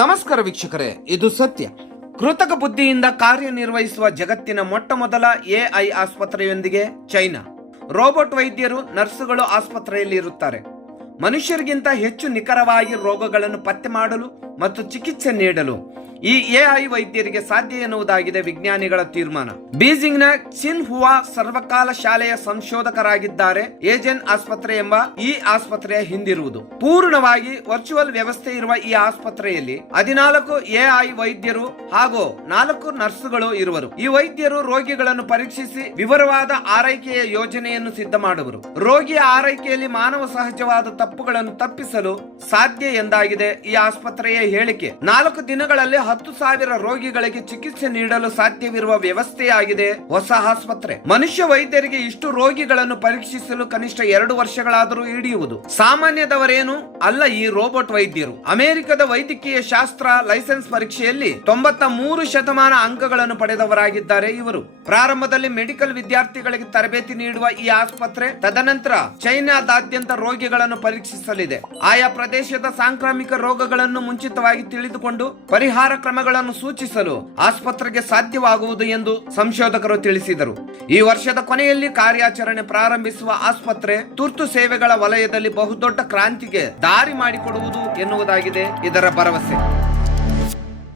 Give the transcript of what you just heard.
ನಮಸ್ಕಾರ ವೀಕ್ಷಕರೇ, ಇದು ಸತ್ಯ. ಕೃತಕ ಬುದ್ಧಿಯಿಂದ ಕಾರ್ಯನಿರ್ವಹಿಸುವ ಜಗತ್ತಿನ ಮೊಟ್ಟ ಮೊದಲ ಎಐ ಆಸ್ಪತ್ರೆಯೊಂದಿಗೆ ಚೈನಾ. ರೋಬೋಟ್ ವೈದ್ಯರು, ನರ್ಸುಗಳು ಆಸ್ಪತ್ರೆಯಲ್ಲಿ ಇರುತ್ತಾರೆ. ಮನುಷ್ಯರಿಗಿಂತ ಹೆಚ್ಚು ನಿಖರವಾಗಿ ರೋಗಗಳನ್ನು ಪತ್ತೆ ಮಾಡಲು ಮತ್ತು ಚಿಕಿತ್ಸೆ ನೀಡಲು ಈ ಎಐ ವೈದ್ಯರಿಗೆ ಸಾಧ್ಯ ಎನ್ನುವುದಾಗಿದೆ ವಿಜ್ಞಾನಿಗಳ ತೀರ್ಮಾನ. ಬೀಜಿಂಗ್ನ ಚಿನ್ಹುವಾ ಸರ್ವಕಾಲ ಶಾಲೆಯ ಸಂಶೋಧಕರಾಗಿದ್ದಾರೆ ಏಜೆನ್ ಆಸ್ಪತ್ರೆ ಎಂಬ ಈ ಆಸ್ಪತ್ರೆಯ ಹಿಂದಿರುವುದು. ಪೂರ್ಣವಾಗಿ ವರ್ಚುವಲ್ ವ್ಯವಸ್ಥೆ ಇರುವ ಈ ಆಸ್ಪತ್ರೆಯಲ್ಲಿ 14 ಎಐ ವೈದ್ಯರು ಹಾಗೂ 4 ನರ್ಸುಗಳು ಇರುವರು. ಈ ವೈದ್ಯರು ರೋಗಿಗಳನ್ನು ಪರೀಕ್ಷಿಸಿ ವಿವರವಾದ ಆರೈಕೆಯ ಯೋಜನೆಯನ್ನು ಸಿದ್ಧ ಮಾಡುವರು. ರೋಗಿಯ ಆರೈಕೆಯಲ್ಲಿ ಮಾನವ ಸಹಜವಾದ ತಪ್ಪುಗಳನ್ನು ತಪ್ಪಿಸಲು ಸಾಧ್ಯ ಎಂದಾಗಿದೆ ಈ ಆಸ್ಪತ್ರೆಯ ಹೇಳಿಕೆ. 4 ದಿನಗಳಲ್ಲಿ 10,000 ರೋಗಿಗಳಿಗೆ ಚಿಕಿತ್ಸೆ ನೀಡಲು ಸಾಧ್ಯವಿರುವ ವ್ಯವಸ್ಥೆಯಾಗಿದೆ ಹೊಸ ಆಸ್ಪತ್ರೆ. ಮನುಷ್ಯ ವೈದ್ಯರಿಗೆ ಇಷ್ಟು ರೋಗಿಗಳನ್ನು ಪರೀಕ್ಷಿಸಲು ಕನಿಷ್ಠ 2 ವರ್ಷಗಳಾದರೂ ಹಿಡಿಯುವುದು ಸಾಮಾನ್ಯದವರೇನು ಅಲ್ಲ ಈ ರೋಬೋಟ್ ವೈದ್ಯರು. ಅಮೆರಿಕದ ವೈದ್ಯಕೀಯ ಶಾಸ್ತ್ರ ಲೈಸೆನ್ಸ್ ಪರೀಕ್ಷೆಯಲ್ಲಿ 93% ಅಂಕಗಳನ್ನು ಪಡೆದವರಾಗಿದ್ದಾರೆ ಇವರು. ಪ್ರಾರಂಭದಲ್ಲಿ ಮೆಡಿಕಲ್ ವಿದ್ಯಾರ್ಥಿಗಳಿಗೆ ತರಬೇತಿ ನೀಡುವ ಈ ಆಸ್ಪತ್ರೆ ತದನಂತರ ಚೈನಾದಾದ್ಯಂತ ರೋಗಿಗಳನ್ನು ಪರೀಕ್ಷಿಸಲಿದೆ. ಆಯಾ ಪ್ರದೇಶದ ಸಾಂಕ್ರಾಮಿಕ ರೋಗಗಳನ್ನು ಮುಂಚಿತವಾಗಿ ತಿಳಿದುಕೊಂಡು ಪರಿಹಾರ ಕ್ರಮಗಳನ್ನು ಸೂಚಿಸಲು ಆಸ್ಪತ್ರೆಗೆ ಸಾಧ್ಯವಾಗುವುದು ಎಂದು ಸಂಶೋಧಕರು ತಿಳಿಸಿದರು. ಈ ವರ್ಷದ ಕೊನೆಯಲ್ಲಿ ಕಾರ್ಯಾಚರಣೆ ಪ್ರಾರಂಭಿಸುವ ಆಸ್ಪತ್ರೆ ತುರ್ತು ಸೇವೆಗಳ ವಲಯದಲ್ಲಿ ಬಹುದೊಡ್ಡ ಕ್ರಾಂತಿಗೆ ದಾರಿ ಮಾಡಿಕೊಡುವುದು ಎನ್ನುವುದಾಗಿದೆ ಇದರ ಭರವಸೆ.